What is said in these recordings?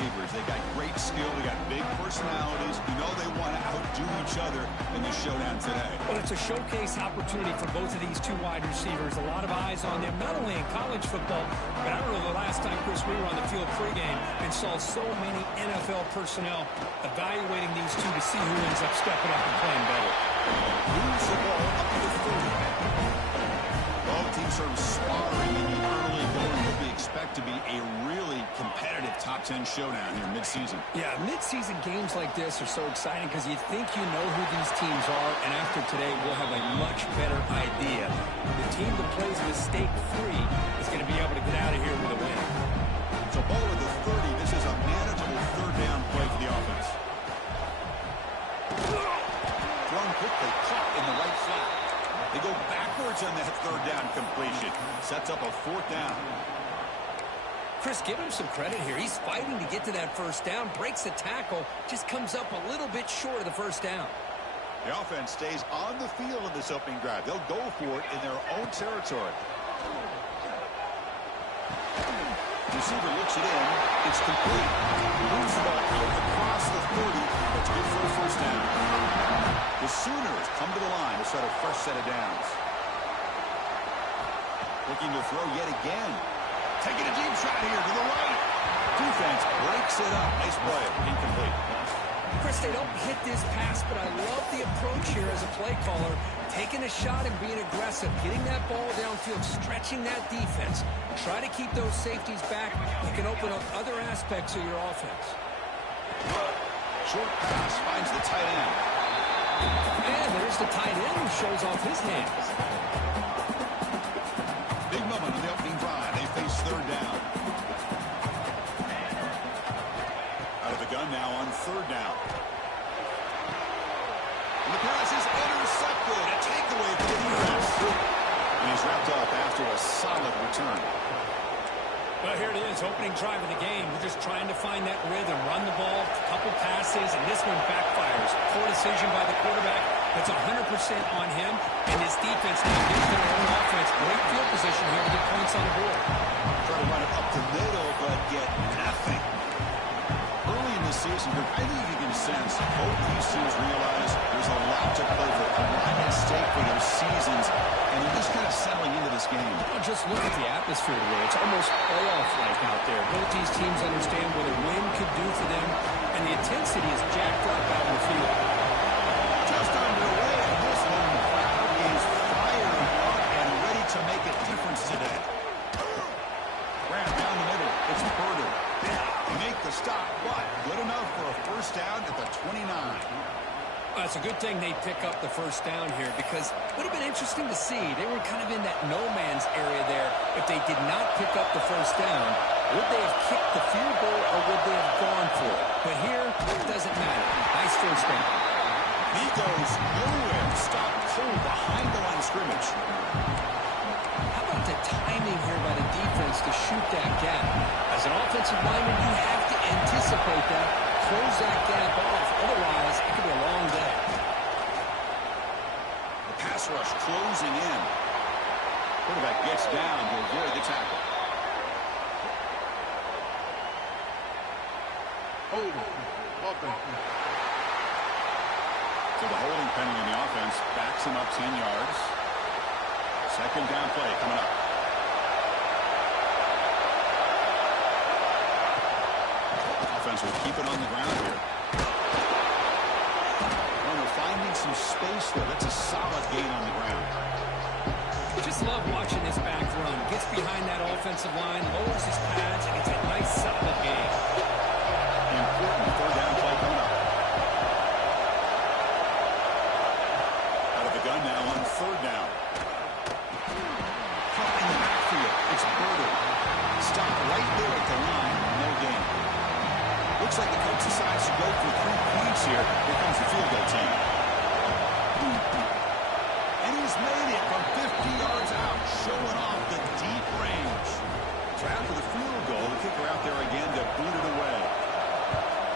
receivers. They got great skill. They got big personalities. You know they want to outdo each other in the showdown today. Well, it's a showcase opportunity for both of these two wide receivers. A lot of eyes on them, not only in college football, but I remember the last time, Chris, we were on the field pregame and saw so many NFL personnel evaluating these two to see who ends up stepping up and playing better. Moves the ball up to the 30. Both teams sort of sparring in the early going. What we expect to be a really competitive top 10 showdown here mid-season. Yeah, mid-season games like this are so exciting because you think you know who these teams are, and after today, we'll have a much better idea. The team that plays mistake-free is going to be able to get out of here with a win. So ball at the 30. This is a manageable third down play for the offense. Thrown quickly, caught in the right flat. They go backwards on that third down completion. Sets up a fourth down. Chris, give him some credit here. He's fighting to get to that first down, breaks the tackle, just comes up a little bit short of the first down. The offense stays on the field in this opening drive. They'll go for it in their own territory. Receiver looks it in. It's complete. Moves the ball out across the 30. That's good for a first down. The Sooners come to the line to start a fresh set of downs. Looking to throw yet again. Taking a deep shot here to the right. Defense breaks it up. Nice play. Incomplete. Chris, they don't hit this pass, but I love the approach here as a play caller. Taking a shot and being aggressive. Getting that ball downfield. Stretching that defense. Try to keep those safeties back. You can open up other aspects of your offense. Short pass finds the tight end. And there's the tight end who shows off his hands. Big moment on the opening drive. They face third down. Out of the gun now on third down. And the pass is intercepted. A takeaway for the defense. And he's wrapped up after a solid return. Well, here it is, opening drive of the game. We're just trying to find that rhythm, run the ball, a couple passes, and this one backfires. Poor decision by the quarterback. That's 100% on him, and his defense now gets their own offense. Great field position here to get points on the board. Try to run it up the middle, but get nothing. Early in the season, I think you can sense both these teams realize there's a lot to play for, a lot at stake for their seasons, and they're just kind of settling into this game. Well, just look at the atmosphere today. It's almost playoff-like out there. Both these teams understand what a win could do for them, and the intensity is jacked up out in the field. Just underway, and this home crowd is fired up and ready to make a difference today. Ran down the middle. It's Purdy. Make the stop, but good enough for a first down at the 29. Well, it's a good thing they pick up the first down here because it would have been interesting to see. They were kind of in that no-man's area there. If they did not pick up the first down, would they have kicked the field goal or would they have gone for it? But here, it doesn't matter. Nice first down. He goes nowhere. Stop cold behind the line of scrimmage. How about the timing here by the defense to shoot that gap? As an offensive lineman, you have to anticipate that, close that gap off. Otherwise, it could be a long day. The pass rush closing in. Quarterback gets down to avoid the tackle. So the holding penalty on the offense backs him up 10 yards. Second down play coming up. Offense will keep it on the ground here. Runner finding some space there. That's a solid gain on the ground. Just love watching this back run. Gets behind that offensive line, lowers his pads, and it's a nice solid gain. Important third down play coming up. Out of the gun now on third down. Caught in the backfield. It's Birder. Stop right there at the line. No gain. Looks like the coach decides to go for 3 points here. Here comes the field goal team. And he's made it from 50 yards out, showing off the deep range. So after the field goal, the kicker out there again to boot it away.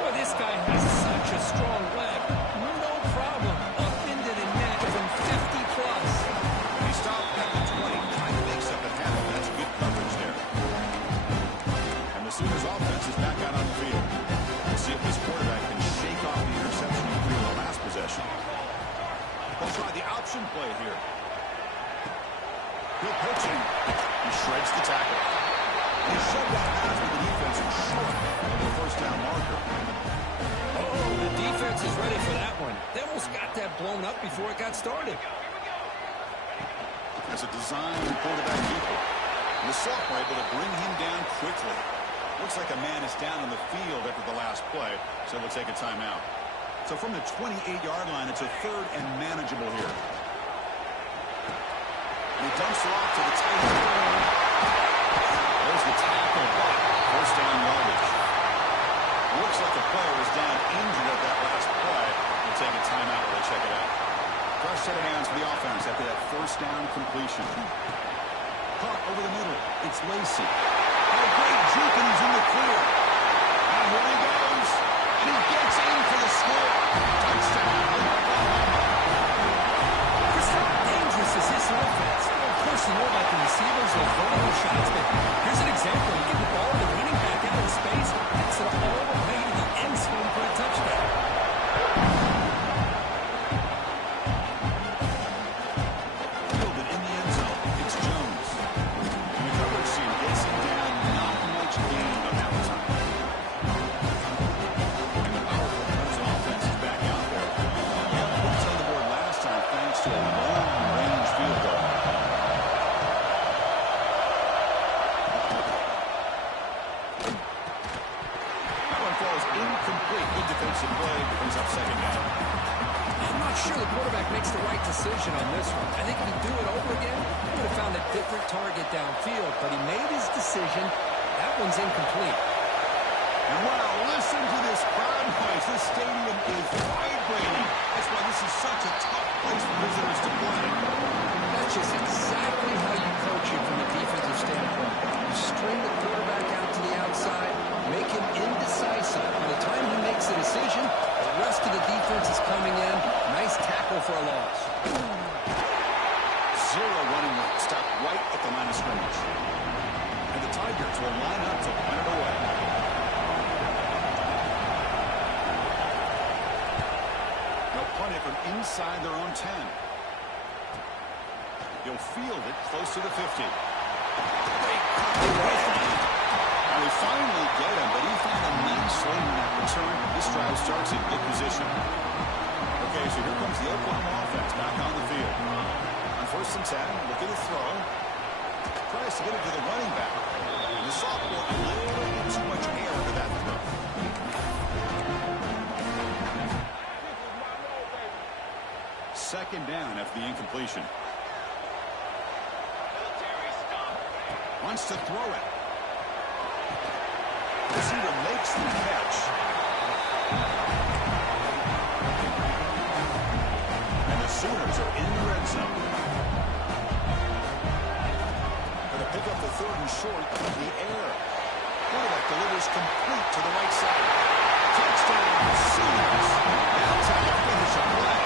Well, this guy has such a strong leg. No problem. Up into the net from 50 plus. He stopped at the 20. Kind of makes up at half. That's good coverage there. And the Sooners offense is back out on the field. We'll see if this quarterback can shake off the interception he threw in the last possession. They'll try the option play here. Good pitching. He shreds the tackle. He shoved out of bounds with the defense and short of the first down marker. Oh, the defense is ready for that one. They almost got that blown up before it got started. As a design quarterback keeper, and the sophomore able to bring him down quickly. Looks like a man is down on the field after the last play, so we'll take a timeout. So from the 28-yard line, it's a third and manageable here. And he dumps it off to the tight end. There's the tackle, but first down yardage. Looks like the player was down injured at that last play. We'll take a timeout while they check it out. Fresh set of downs for the offense after that first down completion. Caught over the middle. It's Lacey. Oh, great juke, and he's in the clear. And here he goes. And he gets in for the score. Touchdown, Oklahoma. Chris, how dangerous is this offense? Well, of course, you know about the receivers, those vertical shots, but here's an example. You get the ball to the running back out in space, gets it all the way to the end zone for a touchdown. Fielded in the end zone. It's Jones. And the coverage team gets him down. Not much gain on that time. And the powerful Clemson offense is back out there. Points on the board last time thanks to a long-range field goal. That one falls incomplete. Good defensive play. Brings up second down. I'm not sure the quarterback makes the right decision on this one. I think if he'd do it over again, he would have found a different target downfield, but he made his decision. That one's incomplete. And wow, listen to this crowd noise. This stadium is vibrating. That's why this is such a tough place for visitors to play. That's just exactly how you coach it from a defensive standpoint. You string the quarterback out to the outside, make him indecisive. By the time he makes the decision, the rest of the defense is coming in. Nice tackle for a loss. Zero running room. Stopped right at the line of scrimmage. And the Tigers will line up to punt it away. They'll punt it from inside their own 10. He'll field it close to the 50. And we finally get him, but he found a nice lane in that return. This drive starts in good position. Okay, so here comes the Oklahoma offense back on the field. On first and 10, look at the throw. Tries to get it to the running back. And the sophomore, a little bit too much air to that throw. Second down after the incompletion. Wants to throw it. Receiver makes the catch. And the Sooners are in the red zone. Going to pick up the third and short in the air. Quarterback delivers complete to the right side. Touchdown, Sooners. Now time to finish a play.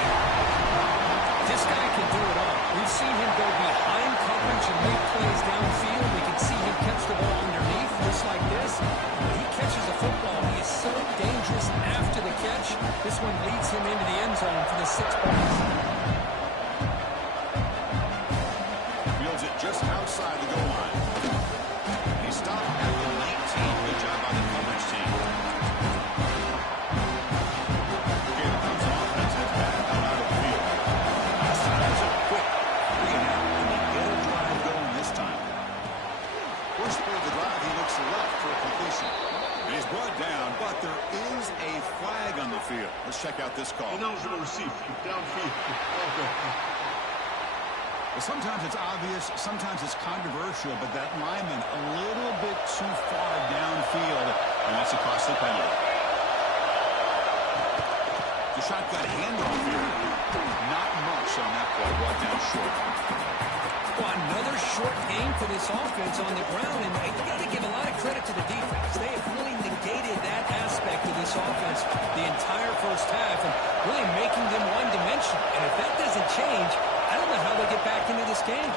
This guy can do it all. We've seen him go behind coverage and make plays downfield. We can see him catch the ball underneath, just like this. When he catches a football, he is so dangerous after the catch. This one leads him into the end zone for the 6 points. Fields it just outside the goal line. He stopped at the 19. Good job by the coverage team. Okay, the Clemson offense has back out of the field. Last time it was a quick 3-and-out, and they get a drive going this time. First play of the drive, he looks left for a completion. And he's brought down, but there is a flag on the field. Let's check out this call. Ineligible receive. Downfield. Okay. Well, sometimes it's obvious, sometimes it's controversial, but that lineman a little bit too far downfield, and that's a costly penalty. The shotgun handoff here. Not much on that play, brought down short. Well, another short game for this offense on the ground, and you got to give a lot of credit to the defense. They have really negated that aspect of this offense the entire first half and really making them one-dimensional. And if that doesn't change, I don't know how they get back into this game.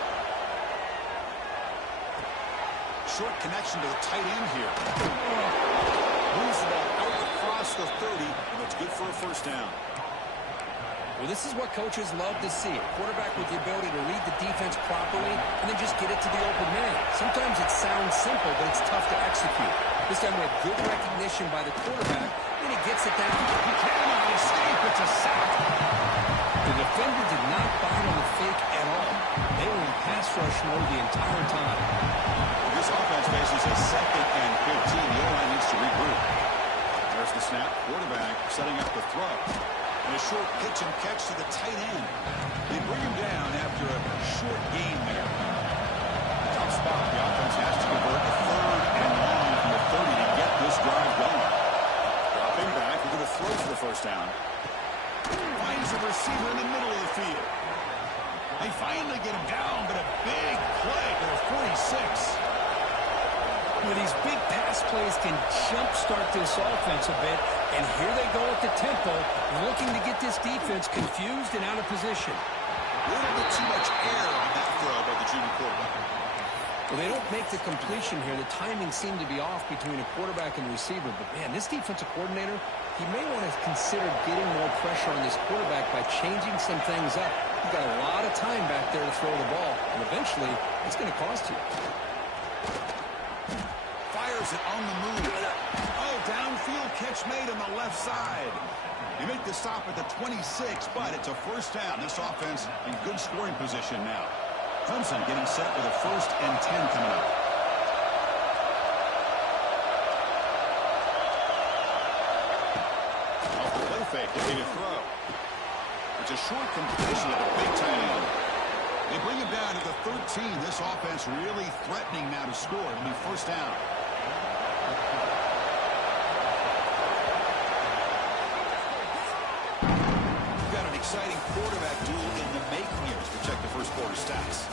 Short connection to the tight end here. Moves the ball out across the 30, and it's good for a first down. Well, this is what coaches love to see. A quarterback with the ability to read the defense properly and then just get it to the open man. Sometimes it sounds simple, but it's tough to execute. This time we have good recognition by the quarterback, and he gets it down. He cannot escape. It's a sack. The defender did not bite on the fake at all. They were in pass rush mode the entire time. This offense faces a 2nd and 15. The O-line needs to regroup. There's the snap. Quarterback setting up the throw. And a short pitch and catch to the tight end. They bring him down after a short gain there. Tough spot. The offense has to convert a 3rd and long from the 30 to get this drive going. Dropping back. We're going to throw for the first down. Finds a receiver in the middle of the field. They finally get him down, but a big play to the 46. Well, these big pass plays can jumpstart this offense a bit, and here they go at the tempo, looking to get this defense confused and out of position. A little bit too much air on that throw by the junior quarterback. Well, they don't make the completion here. The timing seemed to be off between a quarterback and receiver, but man, this defensive coordinator, he may want to consider getting more pressure on this quarterback by changing some things up. You've got a lot of time back there to throw the ball, and eventually, it's going to cost you. Fires it on the move. Oh, downfield catch made on the left side. They make the stop at the 26, but it's a first down. This offense in good scoring position now. Clemson getting set with a 1st and 10 coming up. Off the play fake, looking to throw. It's a short completion of the big tight end. They bring him down to the 13. This offense really threatening now to score. It'll be first down. We've got an exciting quarterback duel in the making here as we check the first quarter stats.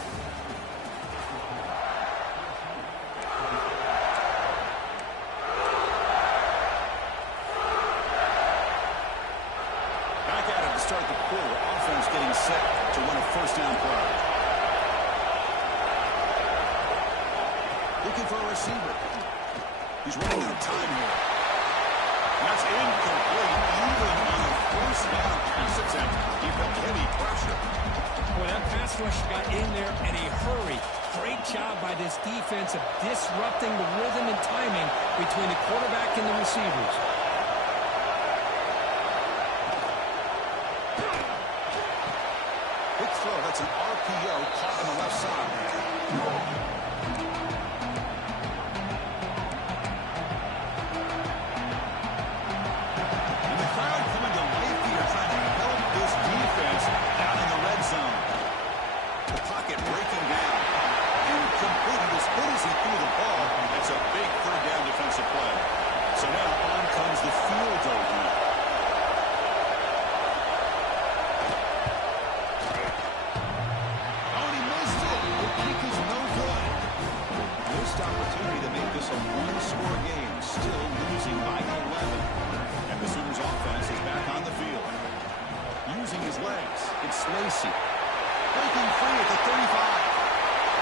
Back at it to start the quarter. Offense getting set to run a first down play. Looking for a receiver. He's running out of time here. That's incomplete. Even on a first down pass attempt, he felt heavy pressure. Well, that pass rush got in there in a hurry. Great job by this defense of disrupting the rhythm and timing between the quarterback and the receivers. Big throw. That's an RPO caught on the left side. And the crowd coming to life here, trying to help this defense down in the red zone. The pocket breaking down. Incomplete. As good as he threw the ball, that's a big 3rd down defensive play. So now on comes the field goal unit. Oh, and he missed it. The kick is no good. Missed opportunity to make this a 1-score game. Still losing by 11. And the Sooners offense is back on the field. Using his legs. It's Lacey. Breaking free at the 35.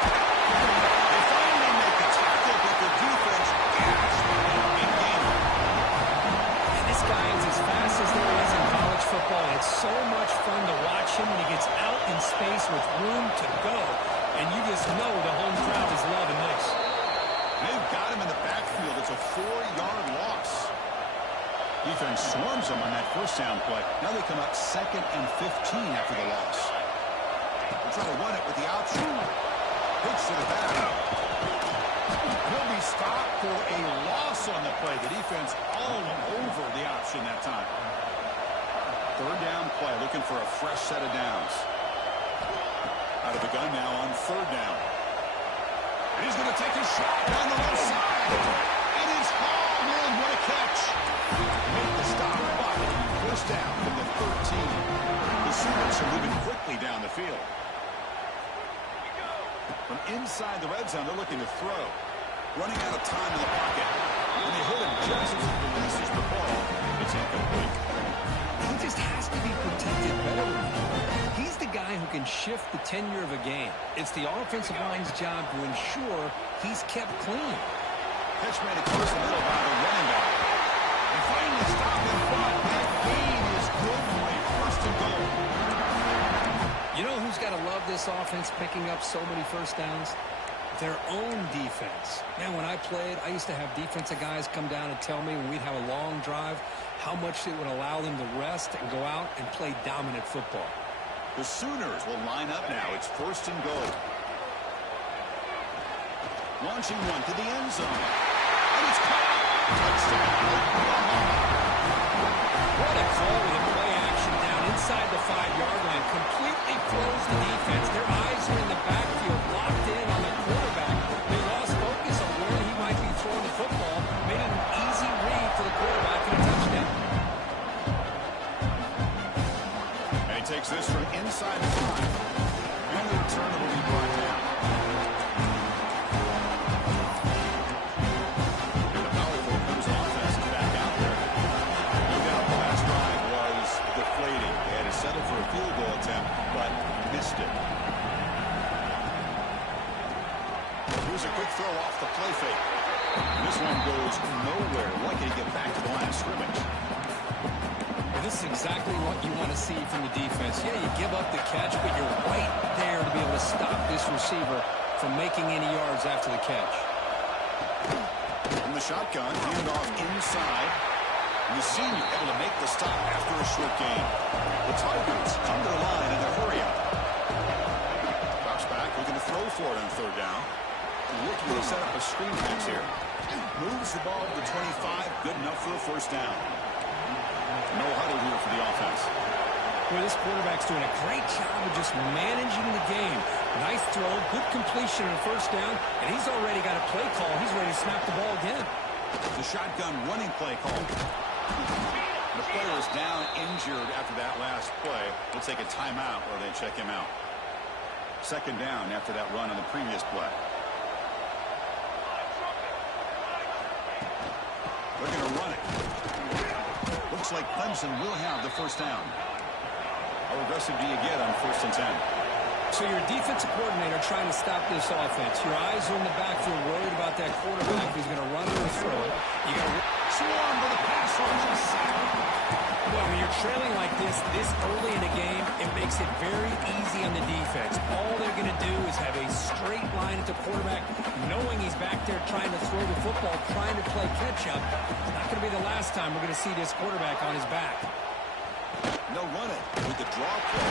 They finally make the tackle, but the defense absolutely engaged. And this guy is as fast as there is in college football. It's so much fun to watch him when he gets out in space with room to go. And you just know the home crowd is loving this. They've got him in the backfield. It's a 4-yard loss. Defense swarms him on that first down play. Now they come up 2nd and 15 after the loss. They'll try to run it with the option. Pitch to the back. He'll be stopped for a loss on the play. The defense all over the option that time. 3rd down play, looking for a fresh set of downs. Out of the gun now on 3rd down. And he's going to take a shot down the left side. It is hauled in. What a catch. Make the stop, but first down from the 13. The Sooners are moving quickly down the field. From inside the red zone, they're looking to throw. Running out of time in the pocket. When they hit him just as he releases the ball, it's incomplete. He just has to be protected better. He's the guy who can shift the tenure of a game. It's the offensive line's job to ensure he's kept clean. Pitch made across the middle by the running back. And finally stopped in front. That gain is good for a first and goal. You know who's got to love this offense picking up so many first downs? Their own defense. Man, when I played, I used to have defensive guys come down and tell me when we'd have a long drive how much it would allow them to rest and go out and play dominant football. The Sooners will line up now. It's first and goal. Launching one to the end zone. And it's caught. Touchdown, Oklahoma. What a call with a play action down inside the 5-yard line. Completely froze the defense. Their eyes are in the backfield, locked in on the quarterback. They lost focus on where he might be throwing the football. Made it an easy read for the quarterback and a touchdown. And he takes this from inside the 5. And the return will be brought down. And the powerful Clemson offense is back out there. No doubt the last drive was deflating. They had to settle for a field goal attempt, but missed it. Here's a quick throw off the play fake. This one goes nowhere. Lucky to get back to the line of scrimmage. Well, this is exactly what you want to see from the defense. Yeah, you give up the catch, but you're right there to be able to stop this receiver from making any yards after the catch. From the shotgun, hand off inside. And the senior able to make the stop after a short gain. The Tigers come to the line in a hurry up. Drops back, looking to throw for it on third down. Looking to set up a screen pass here. Moves the ball to 25, good enough for a first down. No huddle here for the offense. Well, this quarterback's doing a great job of just managing the game. Nice throw, good completion on first down, and he's already got a play call. He's ready to snap the ball again. The shotgun running play call. The player is down injured after that last play. We'll take a timeout or they check him out. Second down after that run on the previous play. Looking to run it. Looks like Clemson will have the first down. How aggressive do you get on first and 10? So you're a defensive coordinator trying to stop this offense. Your eyes are in the backfield, worried about that quarterback who's going to run or throw it. You got to swarm to the pass rush and sack. Well, when you're trailing like this early in the game, it makes it very easy on the defense. All they're going to do is have a straight line at the quarterback, knowing he's back there trying to throw the football, trying to play catch-up. It's not going to be the last time we're going to see this quarterback on his back. No running with the draw play.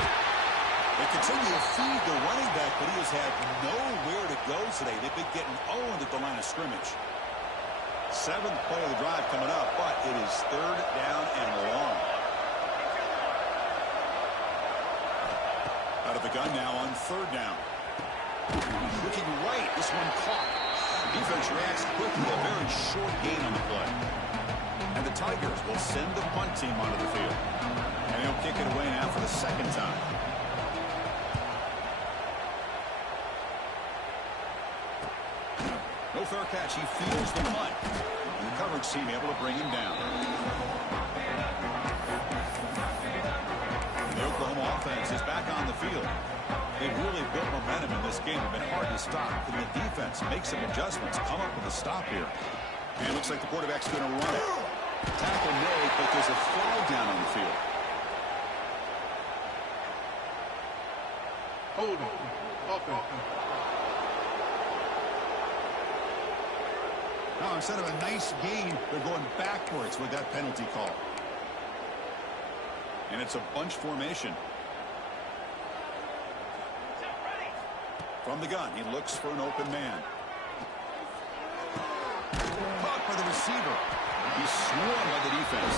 They continue to feed the running back, but he has had nowhere to go today. They've been getting owned at the line of scrimmage. Seventh play of the drive coming up, but it is third down and long. Out of the gun now on third down. Looking right, this one caught. Defense reacts quickly, a very short gain on the play. And the Tigers will send the punt team onto the field. And he'll kick it away now for the second time. No fair catch. He feels the punt. And the coverage team able to bring him down. The Oklahoma offense is back on the field. They've really built momentum in this game. It's been hard to stop. Can the defense make some adjustments, come up with a stop here? And it looks like the quarterback's going to run it. Tackle made, but there's a flag down on the field. Hold on. Okay. Now, instead of a nice gain, they're going backwards with that penalty call. And it's a bunch formation. From the gun, he looks for an open man. Caught by the receiver. He's swarmed by the defense.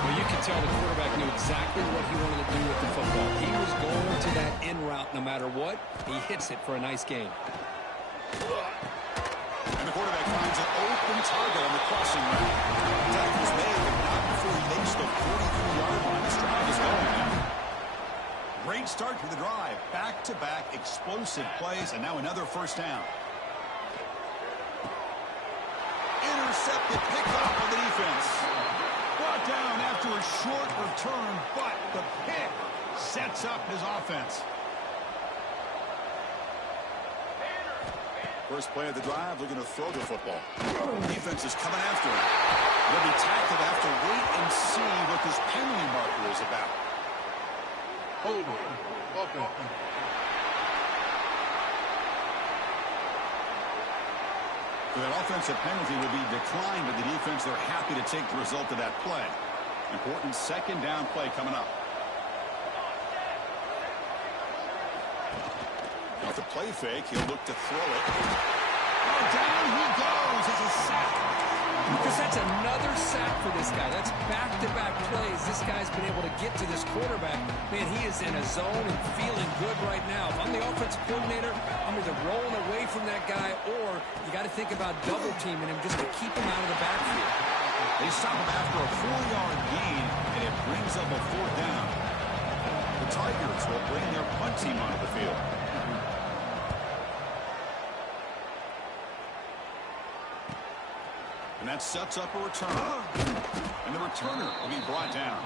Well, you can tell the quarterback knew exactly what he wanted to do with the football. He was going to that in route no matter what. He hits it for a nice gain. And the quarterback finds an open target on the crossing route. Tackle's made, but not before he makes the 43-yard line. This drive is going now. Great start to the drive. Back-to-back explosive plays, and now another first down. Intercepted, picked up on the defense. What brought down after a short return, but the pick sets up his offense. First play of the drive, looking to throw the football. Defense is coming after him. They'll be tackled after wait and see what this penalty marker is about. Hold it. Okay. So that offensive penalty will be declined by the defense. They're happy to take the result of that play. Important second down play coming up. Off the play fake, he'll look to throw it. Oh, down he goes. It's a sack. Because that's another sack for this guy. That's back-to-back plays. This guy's been able to get to this quarterback. Man, he is in a zone and feeling good right now. If I'm the offensive coordinator, I'm either rolling away from that guy or you got to think about double-teaming him just to keep him out of the backfield. They stop him after a 4-yard gain, and it brings up a 4th down. The Tigers will bring their punt team onto the field. And that sets up a return. And the returner will be brought down.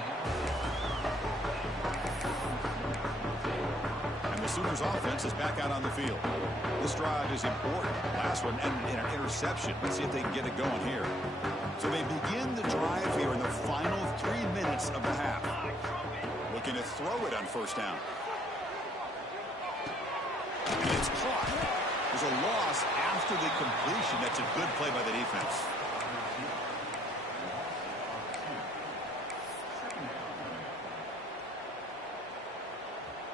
And the Sooners offense is back out on the field. This drive is important. Last one ended in an interception. Let's see if they can get it going here. So they begin the drive here in the final 3 minutes of the half. Looking to throw it on first down. And it's caught. There's a loss after the completion. That's a good play by the defense.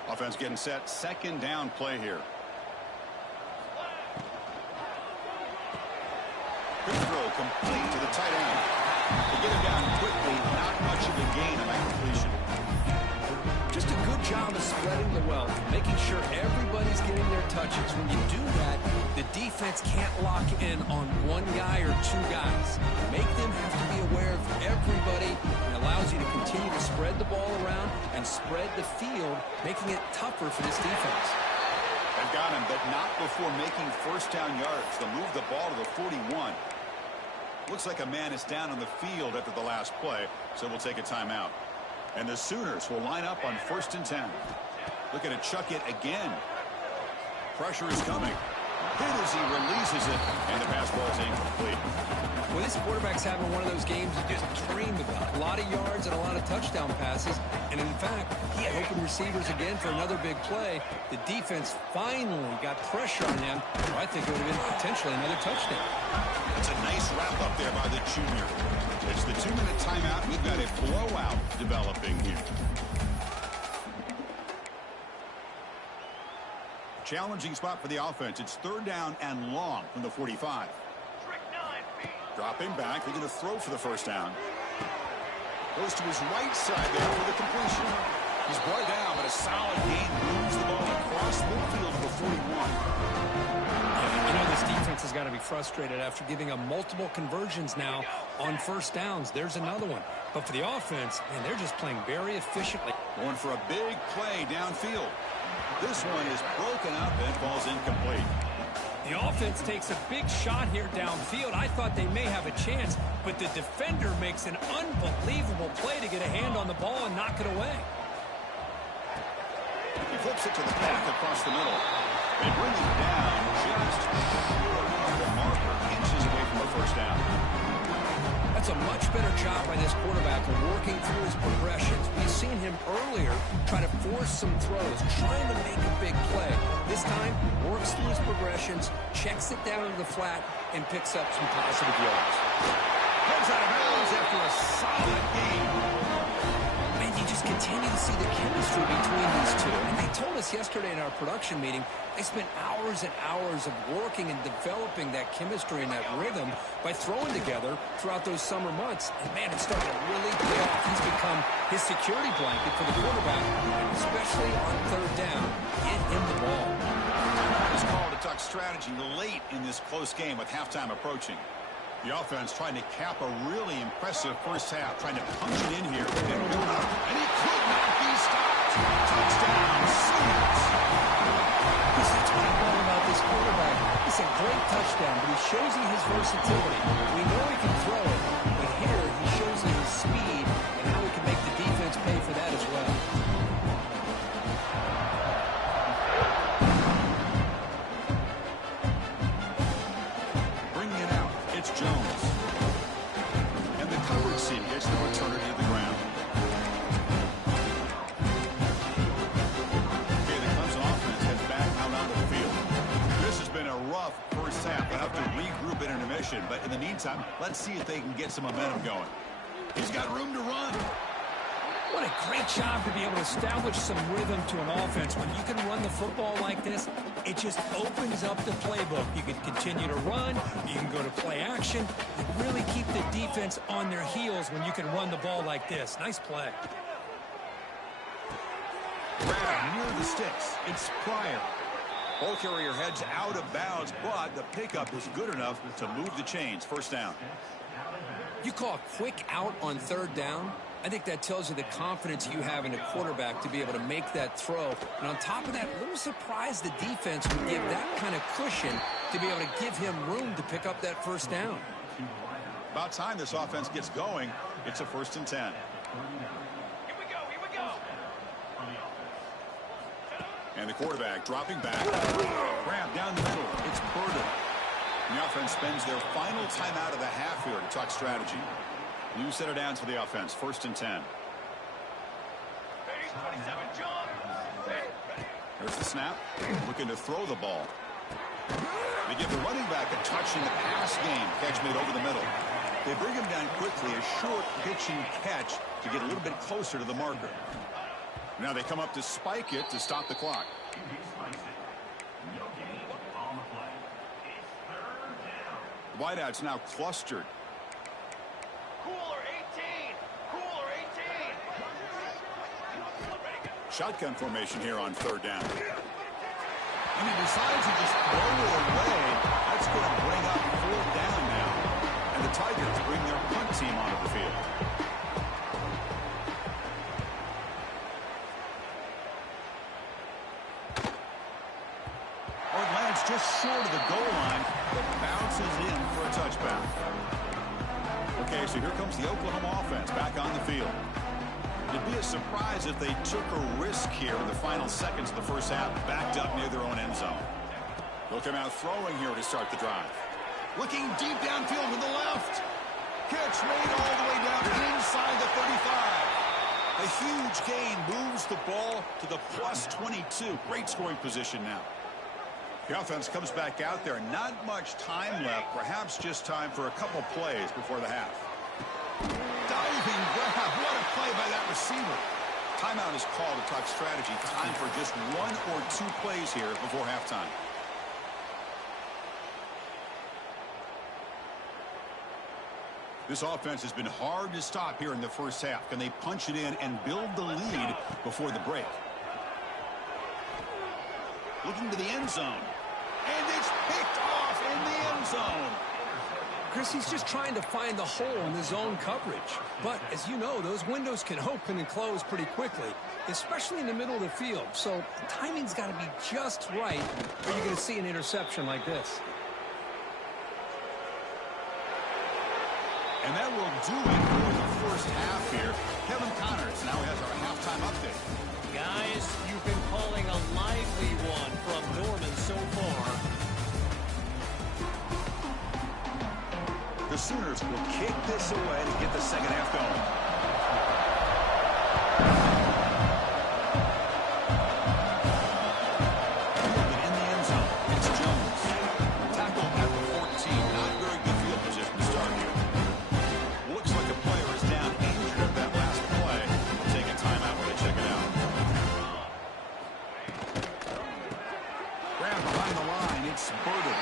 Offense getting set. Second down play here. Quick throw complete to the tight end. They get him down quickly. Not much of a gain on that completion. Just a good job of spreading the wealth, making sure everybody's getting their touches. When you do that, the defense can't lock in on one guy or two guys. Make them have to be aware of everybody, and allows you to continue to spread the ball around and spread the field, making it tougher for this defense. They've got him, but not before making first down yards. They'll move the ball to the 41. Looks like a man is down on the field after the last play, so we'll take a timeout. And the Sooners will line up on 1st and 10. Looking to chuck it again. Pressure is coming. Hit as he releases it, and the pass ball is incomplete. Well, this quarterback's having one of those games you just dream about. A lot of yards and a lot of touchdown passes. And in fact, he had open receivers again for another big play. The defense finally got pressure on him. I think it would have been potentially another touchdown. It's a nice wrap up there by the junior. It's the 2-minute timeout. We've got a blowout developing here. Challenging spot for the offense. It's 3rd down and long from the 45. Dropping back. They're going to throw for the first down. Goes to his right side there for the completion. He's brought down, but a solid gain moves the ball across midfield for 41. You know, this defense has got to be frustrated after giving up multiple conversions now on first downs. There's another one. But for the offense, man, they're just playing very efficiently. Going for a big play downfield. This one is broken up and falls incomplete. The offense takes a big shot here downfield. I thought they may have a chance, but the defender makes an unbelievable play to get a hand on the ball and knock it away. He flips it to the back across the middle. They bring him down just short of the marker, inches away from a first down. That's a much better job by this quarterback of working through his progressions. We've seen him earlier try to force some throws, trying to make a big play. This time, works through his progressions, checks it down into the flat, and picks up some positive yards. Heads out of bounds after a solid game. Man, you just continue to see the chemistry between these two. And they told us yesterday in our production meeting, they spent hours and hours of working and developing that chemistry and that rhythm by throwing together throughout those summer months. And, man, it's starting to really pay off. He's become his security blanket for the quarterback, especially on 3rd down. Get him the ball. It's called a duck strategy late in this close game with halftime approaching. The offense trying to cap a really impressive first half, trying to punch it in here and build up. And he could not be stopped. Touchdown, Sooners. That's what I love about this quarterback. It's a great touchdown, but he shows you his versatility. We know he can throw it, but here he shows you his speed And the coverage seam gets the returner to the ground. Okay, the Clemson offense heads back out onto the field. This has been a rough first half. They'll have to regroup in intermission, but in the meantime, let's see if they can get some momentum going. He's got room to run. What a great job to be able to establish some rhythm to an offense. When you can run the football like this, it just opens up the playbook. You can continue to run. You can go to play action. You really keep the defense on their heels when you can run the ball like this. Nice play. Grab near the sticks. It's Pryor. Ball carrier heads out of bounds, but the pickup is good enough to move the chains. First down. You call a quick out on third down. I think that tells you the confidence you have in a quarterback to be able to make that throw. And on top of that, a little surprised the defense would give that kind of cushion to be able to give him room to pick up that first down. About time this offense gets going. It's a 1st and 10. Here we go. And the quarterback dropping back. Grab down the middle. It's Burden. And the offense spends their final timeout of the half here to talk strategy. New center down to the offense. 1st and 10. There's the snap. Looking to throw the ball. They give the running back a touch in the pass game. Catch made over the middle. They bring him down quickly. A short pitching catch to get a little bit closer to the marker. Now they come up to spike it to stop the clock. The wideout's now clustered. Cooler 18. Cooler 18. Shotgun formation here on third down. And he decides to just throw it away. That's going to bring up 4th down now. And the Tigers bring their punt team onto the field. Or it lands just short of the goal line, but bounces in for a touchback. Okay, so here comes the Oklahoma offense back on the field. It'd be a surprise if they took a risk here in the final seconds of the first half, backed up near their own end zone. They'll come out throwing here to start the drive. Looking deep downfield to the left. Catch made all the way down inside the 35. A huge gain moves the ball to the +22. Great scoring position now. The offense comes back out there. Not much time left. Perhaps just time for a couple plays before the half. Diving grab. What a play by that receiver. Timeout is called to talk strategy. Time for just 1 or 2 plays here before halftime. This offense has been hard to stop here in the first half. Can they punch it in and build the lead before the break? Looking to the end zone. And it's picked off in the end zone. Chris, he's just trying to find the hole in the zone coverage. But, as you know, those windows can open and close pretty quickly, especially in the middle of the field. So the timing's got to be just right, or you're going to see an interception like this. And that will do it for the first half here. Kevin Connors now has our halftime update. Guys, you've been calling a lively one from Norman so far. The Sooners will kick this away to get the second half going. In the end zone, it's Jones. Tackle at the 14. Not very good field position to start here. Looks like a player is down injured at that last play. We'll take a timeout when they check it out. Grab behind the line. It's Burden.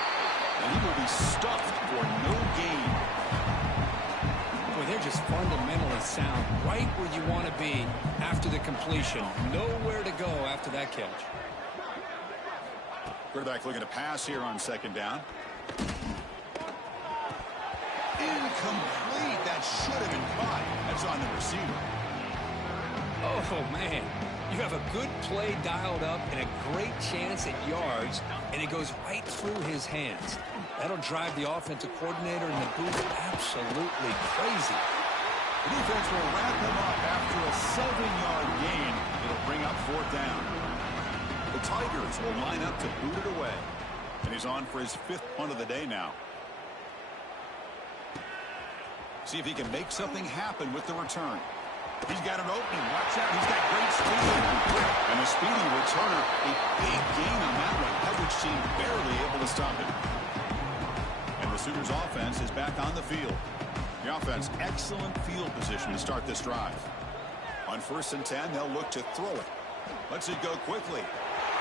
And he will be stuffed for no gain. Boy, they're just fundamentally sound, right where you want to be after the completion. Nowhere to go after that catch. Quarterback looking to pass here on second down. Incomplete. That should have been caught. That's on the receiver. Oh, man. You have a good play dialed up and a great chance at yards, and it goes right through his hands. That'll drive the offensive coordinator in the booth absolutely crazy. The defense will wrap him up after a 7-yard gain. It'll bring up 4th down. The Tigers will line up to boot it away. And he's on for his 5th punt of the day now. See if he can make something happen with the return. He's got an opening. Watch out. He's got great speed. And a speedy returner. A big gain on that one. Coverage team barely able to stop him. And the Sooners offense is back on the field. The offense, excellent field position to start this drive. On 1st and 10, they'll look to throw it. Lets it go quickly.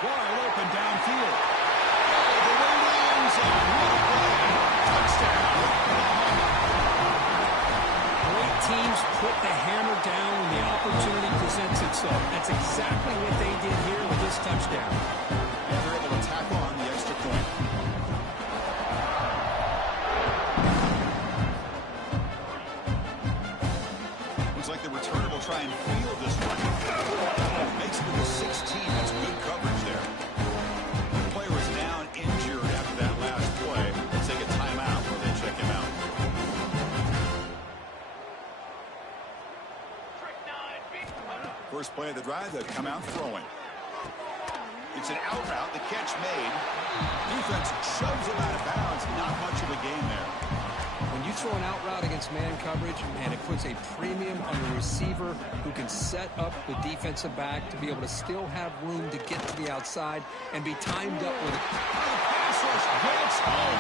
Wide open downfield. Oh, the way to the end zone. What a play. Touchdown. Great teams put the hammer down when the opportunity presents itself. That's exactly what they did here with this touchdown. And they're able to tack on the extra point. Looks like the returner will try and field this one. Makes it to the 16. That's good coverage there. The player was down injured after that last play. Let's take a timeout where they check him out. First play of the drive, they'll come out throwing. It's an out route. The catch made. Defense shoves him out of bounds. Not much of a gain there. When you throw an out route against man coverage, man, it puts a premium on the receiver who can set up the defensive back to be able to still have room to get to the outside and be timed up with it. The pass rush gets home.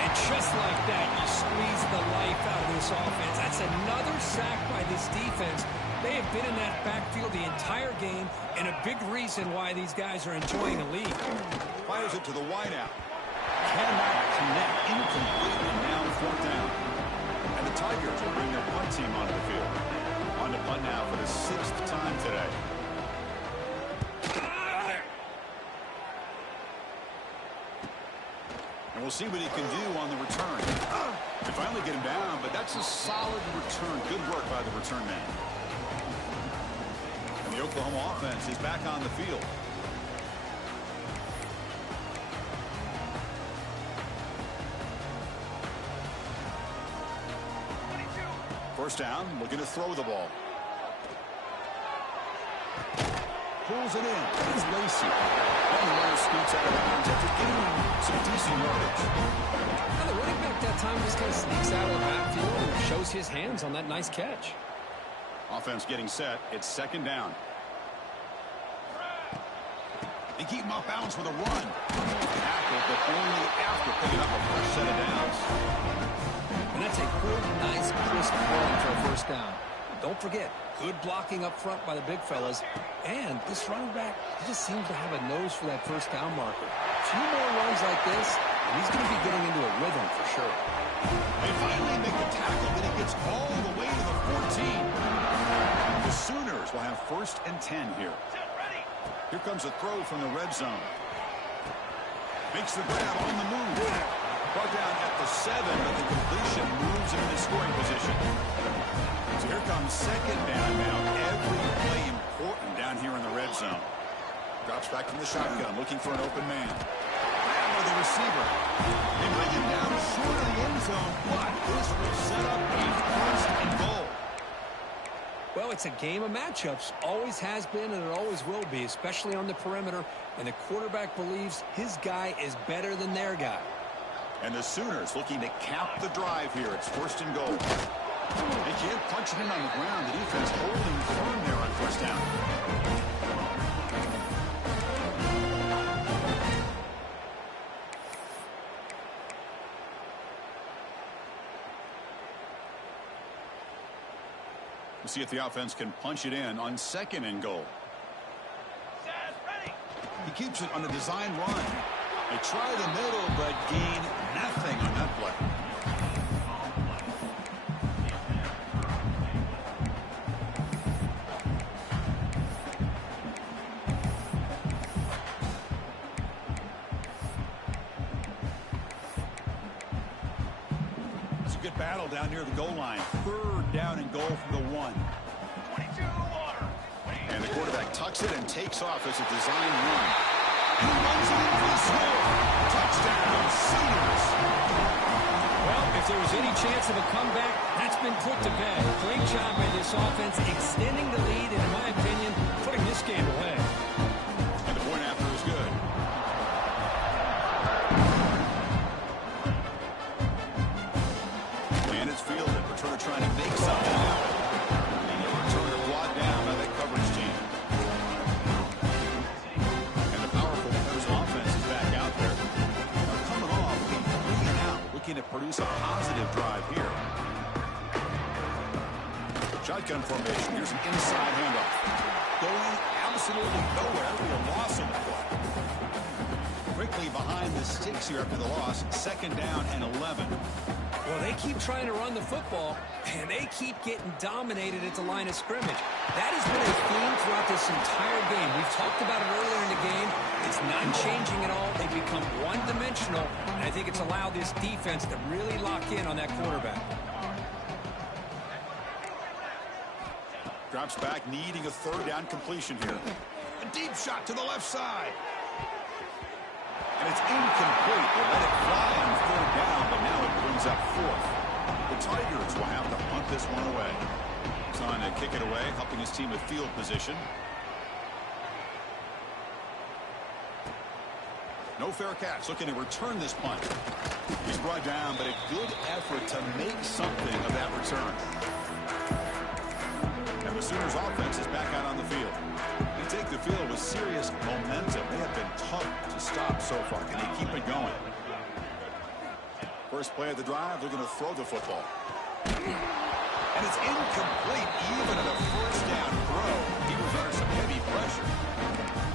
And just like that, you squeeze the life out of this offense. That's another sack by this defense. They have been in that backfield the entire game, and a big reason why these guys are enjoying the lead. Fires it to the wideout. Cannot connect. Incomplete, and now 4th down. And the Tigers will bring their punt team onto the field. On to punt now for the 6th time today. And we'll see what he can do on the return. They finally get him down, but that's a solid return. Good work by the return man. And the Oklahoma offense is back on the field. First down, looking to throw the ball. Pulls it in. It's Lacey. And the runner scoots out of bounds after gaining some decent yardage. Now the running back that time just kind of sneaks out of the backfield and shows his hands on that nice catch. Offense getting set. It's 2nd down. They keep him off balance with a run. Tackle, but only after picking up a fresh set of downs. And that's a good, nice, crisp run for a 1st down. Don't forget, good blocking up front by the big fellas. And this running back, he just seems to have a nose for that 1st down marker. A few more runs like this, and he's going to be getting into a rhythm for sure. They finally make the tackle, but it gets all the way to the 14. The Sooners will have 1st and 10 here. Here comes a throw from the red zone. Makes the grab on the move. Brought down at the 7, but the completion moves him into scoring position. So here comes 2nd down now. Every play important down here in the red zone. Drops back from the shotgun, looking for an open man. Grab with the receiver. They bring him down short of the end zone, but this will set up a 1st and goal. Well, it's a game of matchups. Always has been, and it always will be, especially on the perimeter. And the quarterback believes his guy is better than their guy. And the Sooners looking to cap the drive here. It's 1st and goal. They can't punch it in on the ground. The defense holding firm there on 1st down. We'll see if the offense can punch it in on 2nd and goal. He keeps it on a design run. They try the middle, but gain nothing on that play. It's a good battle down near the goal line. 3rd down and goal from the 1. And the quarterback tucks it and takes off as a design run. He runs it in for the score. Touchdown, Sooners. Well, if there was any chance of a comeback, that's been put to bed. Great job by this offense extending the lead and, in my opinion, putting this game away. And the point after is good. And it's fielded. receiver trying to make something happen. And the returner brought down by that coverage team. And the powerful Bears offense is back out there. Now coming off a 3-and-out, looking to produce a positive drive here. Shotgun formation. Here's an inside handoff. Going absolutely nowhere with a loss on the play. Quickly behind the sticks here after the loss. 2nd down and 11. Well, they keep trying to run the football, and they keep getting dominated at the line of scrimmage. That has been a theme throughout this entire game. We've talked about it earlier in the game. It's not changing at all. They've become one-dimensional, and I think it's allowed this defense to really lock in on that quarterback. Drops back, needing a 3rd down completion here. A deep shot to the left side. And it's incomplete. They let it fly on 3rd down, but now it brings up 4th. The Tigers will have to punt this one away. Trying to kick it away, helping his team with field position. No fair catch. Looking to return this punt. He's brought down, but a good effort to make something of that return. And the Sooners offense is back out on the field. They take the field with serious momentum. They have been tough to stop so far. Can they keep it going? First play of the drive, they're going to throw the football. And it's incomplete, even at a 1st down throw. He was under some heavy pressure.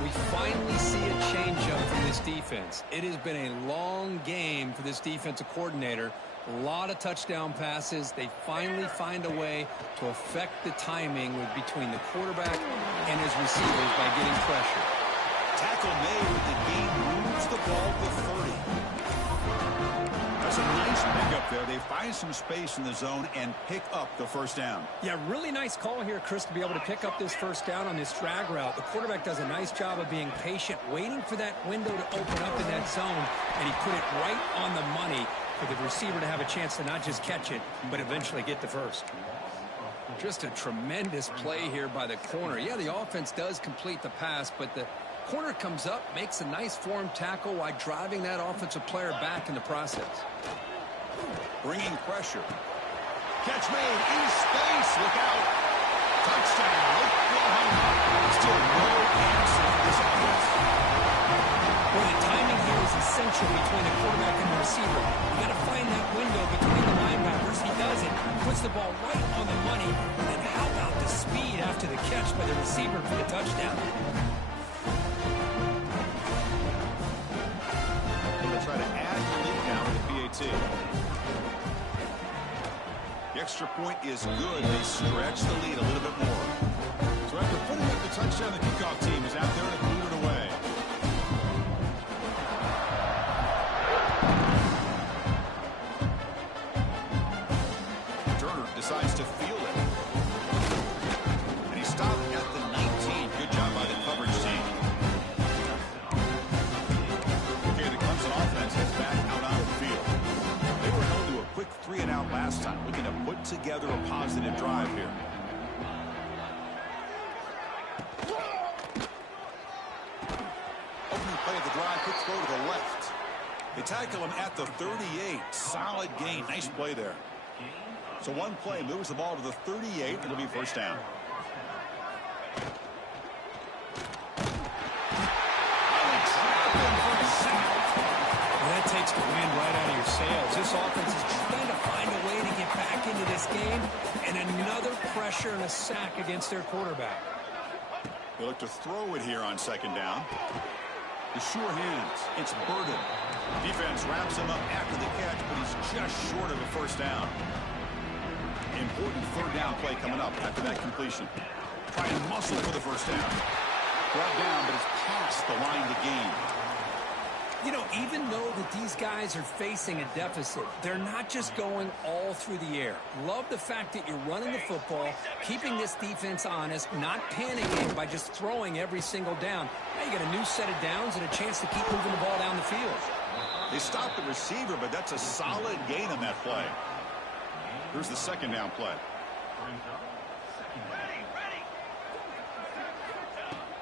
We finally see a change-up from this defense. It has been a long game for this defensive coordinator. A lot of touchdown passes. They finally find a way to affect the timing between the quarterback and his receivers by getting pressure. Tackle made. The game moves the ball to 30. That's a nice pickup there. They find some space in the zone and pick up the 1st down. Yeah, really nice call here, Chris, to be able to pick up this 1st down on this drag route. The quarterback does a nice job of being patient, waiting for that window to open up in that zone, and he put it right on the money for the receiver to have a chance to not just catch it, but eventually get the 1st. Just a tremendous play here by the corner. Yeah, the offense does complete the pass, but the corner comes up, makes a nice form tackle while driving that offensive player back in the process. Bringing pressure. Catch made in space. Look out. Touchdown. Oklahoma. Still no answer for this offense. Well, the timing here is essential between the quarterback and the receiver. You got to find that window between the linebackers. He does it. Puts the ball right on the money. And how about the speed after the catch by the receiver for the touchdown? Try to add the lead now with the PAT. The extra point is good. They stretch the lead a little bit more. So after putting up the touchdown, the kickoff team is out there to boot it away. Turner decides to field it. And he stopped at the 19. Good job by the coverage team. Offense is back out on the field. They were held to a quick 3-and-out last time, looking to put together a positive drive here. Opening play of the drive, quick throw to the left. They tackle him at the 38. Solid gain. Nice play there. So one play moves the ball to the 38. It'll be 1st down. That takes the wind right out of your sails. This offense is trying to find a way to get back into this game, and another pressure and a sack against their quarterback. They look to throw it here on 2nd down. The sure hands. It's Burden. Defense wraps him up after the catch, but he's just short of a 1st down. Important 3rd down play coming up after that completion. Try and muscle for the 1st down. Brought down, but it's past the line to gain. You know, even though that these guys are facing a deficit, they're not just going all through the air. Love the fact that you're running the football, keeping this defense honest, not panicking by just throwing every single down. Now you got a new set of downs and a chance to keep moving the ball down the field. They stopped the receiver, but that's a solid gain on that play. Here's the 2nd down play.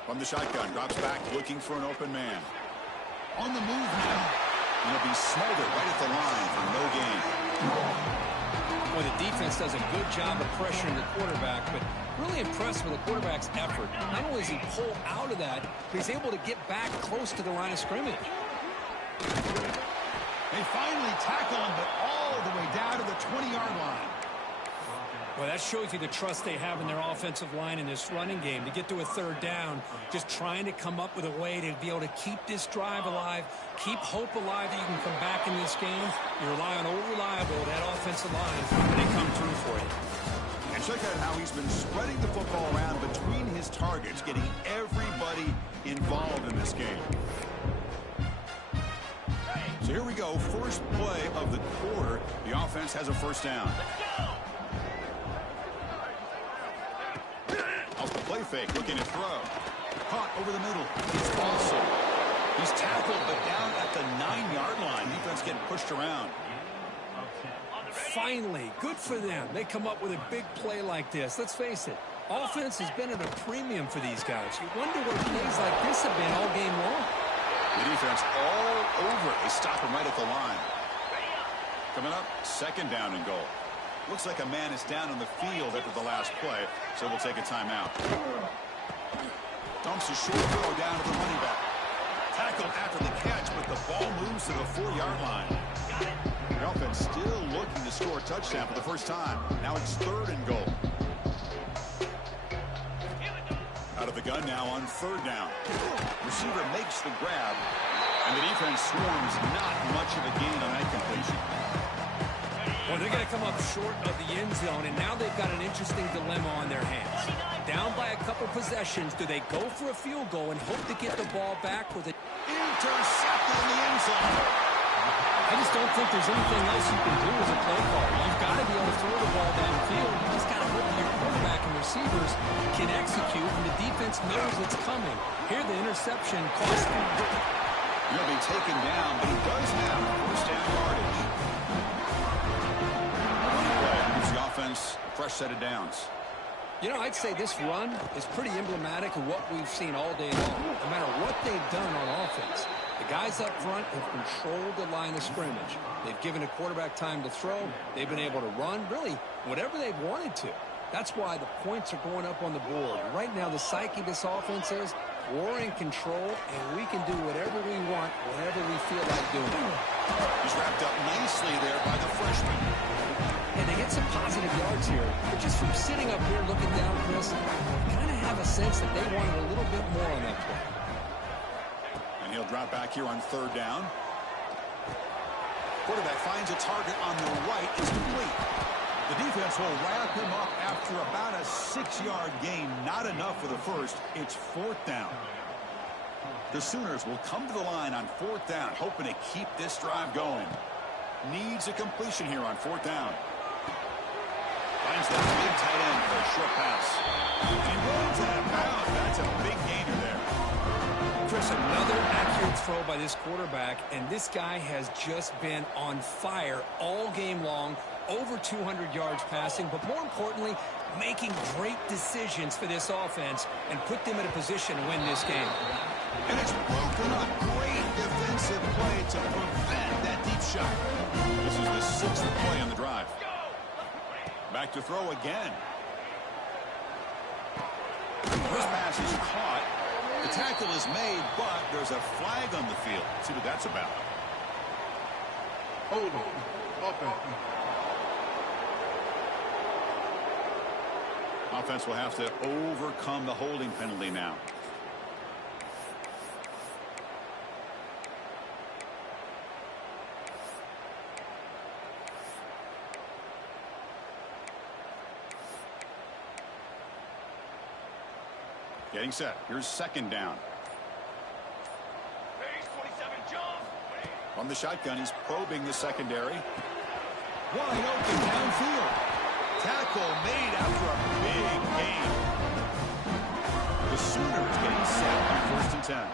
From the shotgun, drops back, looking for an open man. On the move now. And he'll be smothered right at the line for no gain. Well, the defense does a good job of pressuring the quarterback, but really impressed with the quarterback's effort. Not only does he pull out of that, but he's able to get back close to the line of scrimmage. They finally tackle him, but all the way down to the 20-yard line. Well, that shows you the trust they have in their offensive line in this running game. To get to a third down, just trying to come up with a way to be able to keep this drive alive, keep hope alive that you can come back in this game. You rely on old reliable, that offensive line, and they come through for you. And check out how he's been spreading the football around between his targets, getting everybody involved in this game. So here we go, first play of the quarter. The offense has a first down. Off the play fake, looking to throw. Caught over the middle. It's also. He's tackled, but down at the 9-yard line. Defense getting pushed around. Finally, good for them. They come up with a big play like this. Let's face it, offense has been at a premium for these guys. You wonder where plays like this have been all game long. The defense all over. They stop him right at the line. Coming up, second down and goal. Looks like a man is down on the field after the last play, so we'll take a timeout. Dumps a short throw down to the running back. Tackled after the catch, but the ball moves to the 4-yard line. The offense still looking to score a touchdown for the first time. Now it's third and goal. Out of the gun now on third down. Receiver makes the grab, and the defense swarms. Not much of a gain on that completion. Well, they're going to come up short of the end zone, and now they've got an interesting dilemma on their hands. Down by a couple possessions, do they go for a field goal and hope to get the ball back with it? Intercepted in the end zone. I just don't think there's anything else you can do as a play caller. You've got to be able to throw the ball downfield. You just got to hope your quarterback and receivers can execute, and the defense knows it's coming. Here, the interception cost him. He'll be taken down, but he does have first down yardage. Gives the offense a fresh set of downs. You know, I'd say this run is pretty emblematic of what we've seen all day long. No matter what they've done on offense, the guys up front have controlled the line of scrimmage. They've given a quarterback time to throw. They've been able to run, really, whatever they've wanted to. That's why the points are going up on the board. Right now, the psyche of this offense is we're in control, and we can do whatever we want, whatever we feel like doing. He's wrapped up nicely there by the freshman. And they get some positive yards here. But just from sitting up here looking down, Chris, I kind of have a sense that they wanted a little bit more on that play. And he'll drop back here on third down. Quarterback finds a target on the right. Is complete. The defense will wrap him up after about a 6-yard gain. Not enough for the first. It's fourth down. The Sooners will come to the line on fourth down, hoping to keep this drive going. Needs a completion here on fourth down. Finds that big tight end for a short pass. And runs out of bounds. That's a big gainer there. Chris, another accurate throw by this quarterback, and this guy has just been on fire all game long. Over 200 yards passing, but more importantly, making great decisions for this offense and put them in a position to win this game. And it's broken up. Great defensive play to prevent that deep shot. This is the 6th play on the drive. Back to throw again. This pass is caught. The tackle is made, but there's a flag on the field. Let's see what that's about. Hold on. Offense. Offense will have to overcome the holding penalty now. Getting set. Here's second down. From the shotgun, he's probing the secondary. Wide open downfield. Tackle made after a big gain. The Sooners getting set on 1st and 10.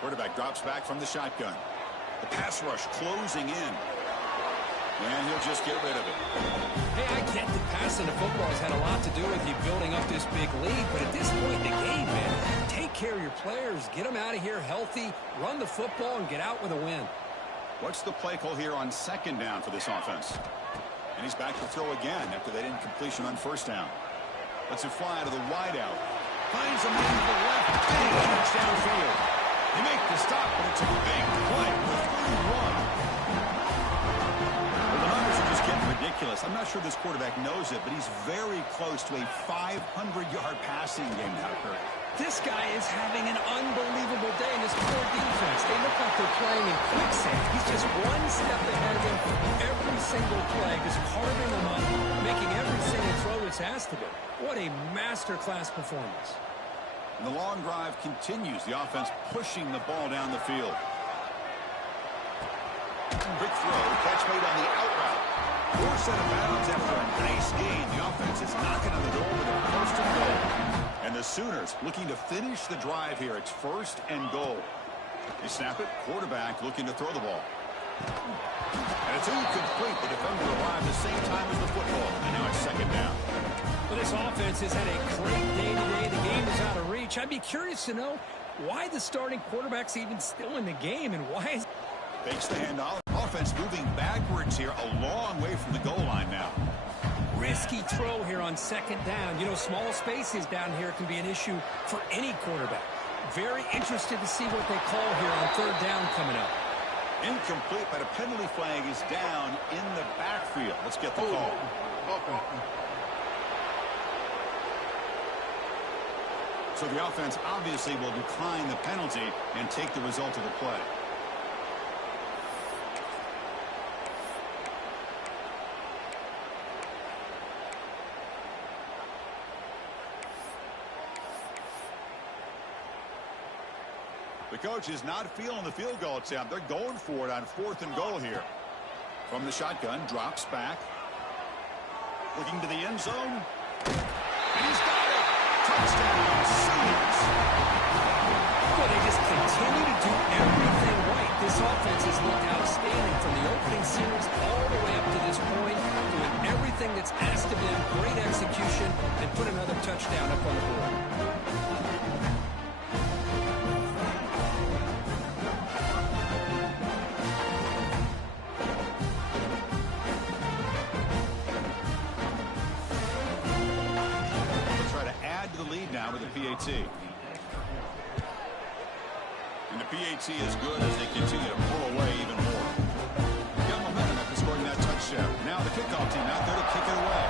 Quarterback drops back from the shotgun. The pass rush closing in. And he'll just get rid of it. Hey, I get that passing the football has had a lot to do with you building up this big lead, but at this point in the game, man, take care of your players, get them out of here healthy, run the football, and get out with a win. What's the play call here on second down for this offense? And he's back to throw again after they didn't completion on first down. Lets it fly to the wideout. Finds a man to the left. Big catch downfield. They make the stop, but it's a big play for 31. Well, the numbers are just getting ridiculous. I'm not sure this quarterback knows it, but he's very close to a 500-yard passing game now, Kirk. This guy is having an unbelievable day in this poor defense. They look like they're playing in quicksand. He's just one step ahead of them every single play, just carving them up, making every single throw that's asked of him. What a masterclass performance. And the long drive continues. The offense pushing the ball down the field. Quick throw, catch made on the out route. Forced out of bounds after a nice gain. The offense is knocking on the door with a first and goal. And the Sooners looking to finish the drive here. It's first and goal. They snap it. Quarterback looking to throw the ball. And it's incomplete. The defender arrived the same time as the football. And now it's second down. Well, this offense has had a great day today. The game is out of reach. I'd be curious to know why the starting quarterback's even still in the game and why is... Fakes the handoff. Offense moving backwards here, a long way from the goal line now. Risky throw here on second down. You know, small spaces down here can be an issue for any quarterback. Very interested to see what they call here on third down coming up. Incomplete, but a penalty flag is down in the backfield. Let's get the call. Okay. So the offense obviously will decline the penalty and take the result of the play. The coach is not feeling the field goal attempt. They're going for it on fourth and goal here. From the shotgun, drops back. Looking to the end zone. And he's got it. Touchdown, Sooners. Well, they just continue to do everything right. This offense has looked outstanding from the opening series all the way up to this point, doing everything that's asked of them, great execution, and put another touchdown up on the board. PAT. And the PAT is good as they continue to pull away even more. Got momentum after scoring that touchdown. Now the kickoff team out there to kick it away.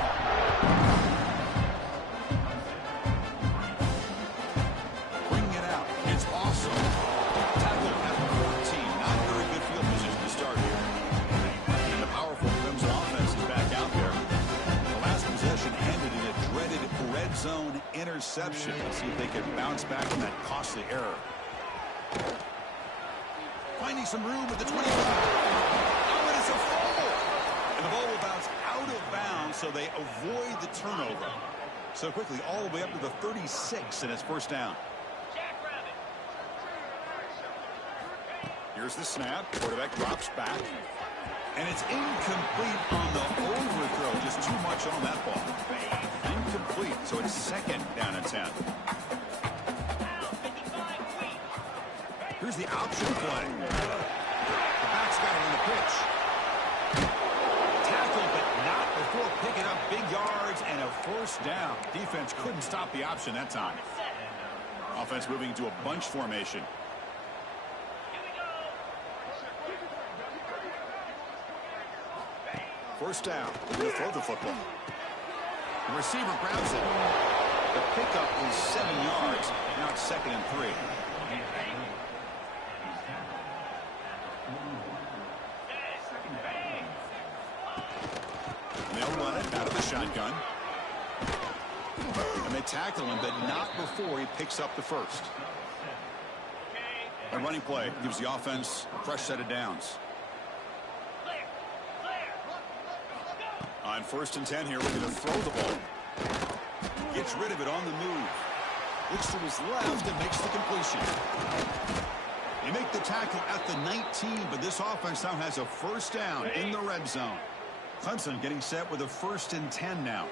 Bringing it out. It's awesome. Tackle at 14. Not very good field position to start here. And the powerful Clemson offense is back out there. The last possession ended in a dreaded red zone interception. Let's see if they can bounce back from that costly error. Finding some room at the 25. Oh, and it's a fumble. And the ball will bounce out of bounds, so they avoid the turnover. So quickly, all the way up to the 36, and it's first down. Here's the snap. Quarterback drops back. And it's incomplete on the overthrow. Just too much on that ball. Incomplete, so it's second down and 10. Here's the option play. The back's got it on the pitch. Tackle, but not before picking up big yards and a first down. Defense couldn't stop the option that time. Offense moving into a bunch formation. First down. They're going to throw the football. The receiver grabs it. The pickup is 7 yards. Now it's second and 3. They'll run it out of the shotgun. And they tackle him, but not before he picks up the first. A running play gives the offense a fresh set of downs. On first and 10 here, we're going to throw the ball. Gets rid of it on the move. Looks to his left and makes the completion. They make the tackle at the 19, but this offense now has a first down in the red zone. Clemson getting set with a first and 10 now.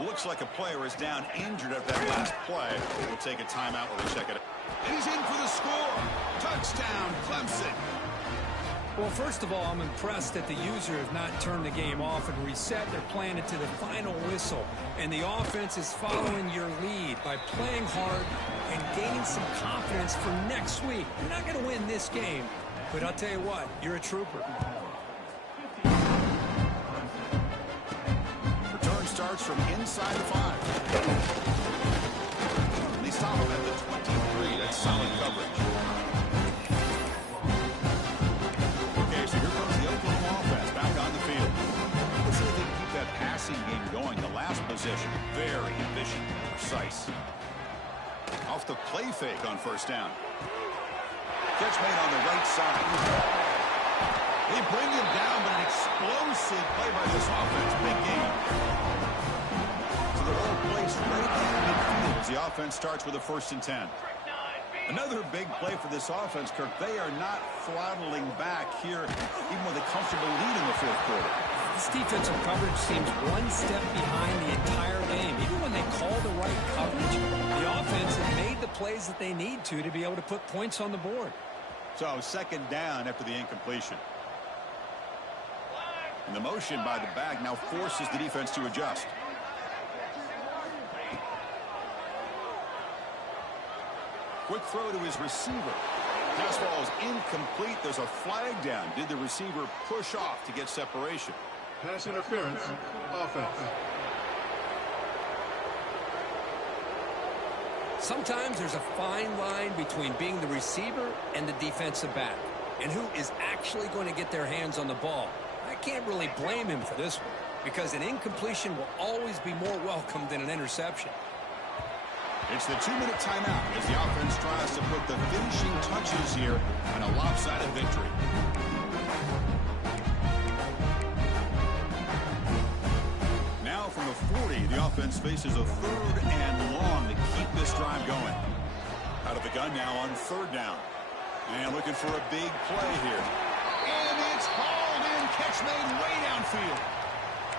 Looks like a player is down injured at that last play. We'll take a timeout while we check it out. And he's in for the score. Touchdown, Clemson. Well, first of all, I'm impressed that the user has not turned the game off and reset. They're playing it to the final whistle. And the offense is following your lead by playing hard and gaining some confidence for next week. You're not going to win this game, but I'll tell you what, you're a trooper. Return starts from inside the 5. And they stop him at the 23. That's solid coverage. Okay, so here comes the Oklahoma offense back on the field. Let's see if they can keep that passing game going. The last possession, very efficient, precise. Off the play fake on first down. Catch made on the right side. They bring him down, but an explosive play by this offense. Big game. So the whole place right at midfield as the offense starts with a 1st and 10. Another big play for this offense, Kirk. They are not throttling back here, even with a comfortable lead in the 4th quarter. This defensive coverage seems one step behind the entire game. Even when they call the right coverage, the offense has made the plays that they need to be able to put points on the board. So 2nd down after the incompletion. And the motion by the back now forces the defense to adjust. Quick throw to his receiver. Pass ball is incomplete. There's a flag down. Did the receiver push off to get separation? Pass interference. Offense. Sometimes there's a fine line between being the receiver and the defensive back, and who is actually going to get their hands on the ball. I can't really blame him for this one, because an incompletion will always be more welcome than an interception. It's the 2-minute timeout as the offense tries to put the finishing touches here on a lopsided victory. Now from the 40, the offense faces a 3rd and long to keep this drive going. Out of the gun now on 3rd down. And looking for a big play here. And it's hauled in. Catch made way downfield.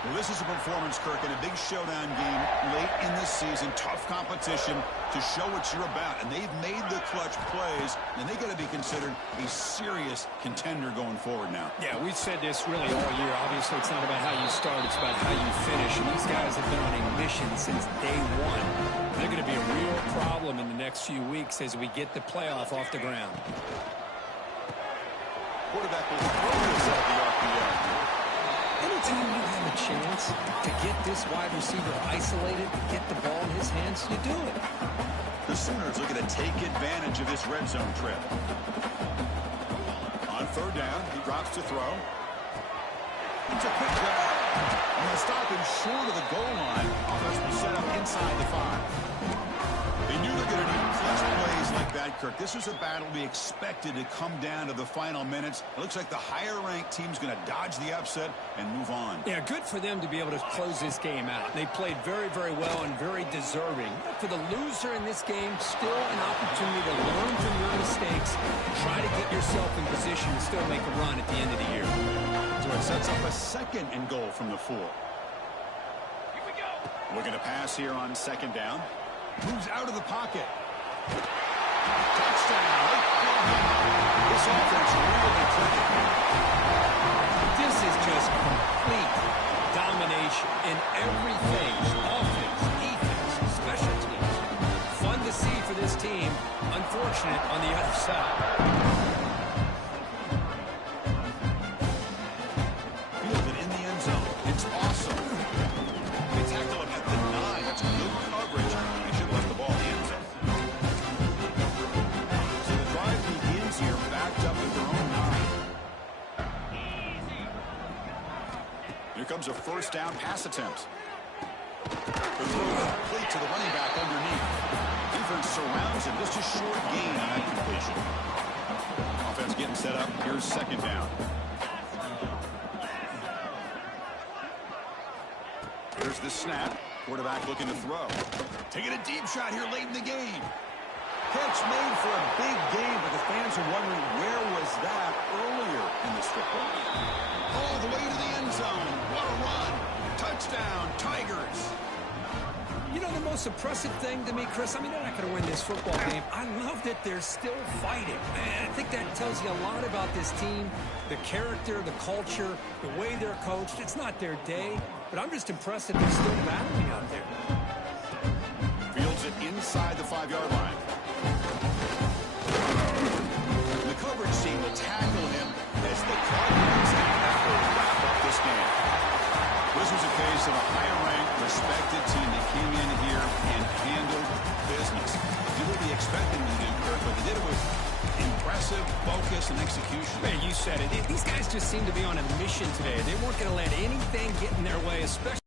Well, this is a performance, Kirk, in a big showdown game late in this season. Tough competition to show what you're about. And they've made the clutch plays, and they got to be considered a serious contender going forward now. Yeah, we've said this really all year. Obviously, it's not about how you start. It's about how you finish. And these guys have been on a mission since day one. They're going to be a real problem in the next few weeks as we get the playoff off the ground. Quarterback will throw this at the RPO. Anytime you have a chance to get this wide receiver isolated, get the ball in his hands, you do it. The Sooners looking to take advantage of this red zone trip. On 3rd down, he drops to throw. It's a quick grab. And they'll stop him short of the goal line. Offense will set up inside the 5. They knew they're going to need clutch plays like that, Kirk. This was a battle we expected to come down to the final minutes. It looks like the higher-ranked team's going to dodge the upset and move on. Yeah, good for them to be able to close this game out. They played very, very well and very deserving. For the loser in this game, still an opportunity to learn from your mistakes. Try to get yourself in position to still make a run at the end of the year. So it sets up a 2nd and goal from the 4. Looking to pass here on 2nd down. Moves out of the pocket. Touchdown. This offense really clicking. This is just complete domination in every phase. Offense, defense, special teams. Fun to see for this team. Unfortunate on the other side. Fields it in the end zone. It's awesome. They tackle him at the 9. That's good coverage. They should let the ball in the end zone. So the drive begins here backed up at their own 9. Here comes a 1st down pass attempt. The throw complete to the running back underneath. Defense surrounds him. Just a short gain on that completion. Offense getting set up. Here's 2nd down. Here's the snap. Quarterback looking to throw. Taking a deep shot here late in the game. Catch made for a big game, but the fans are wondering where was that earlier in this football game. All the way to the end zone. What a run. Touchdown, Tigers. You know, the most impressive thing to me, Chris, I mean, they're not going to win this football game. I love that they're still fighting. And I think that tells you a lot about this team, the character, the culture, the way they're coached. It's not their day, but I'm just impressed that they're still battling out there. Fields it inside the 5-yard line. The coverage team will tackle him as the clock runs down. That will wrap up this game. This was a case of a higher-ranked, respected team that came in here and handled business. Did what we expected them to do, Kirk, but they did it with impressive focus and execution. Man, you said it. These guys just seem to be on a mission today. They weren't going to let anything get in their way, especially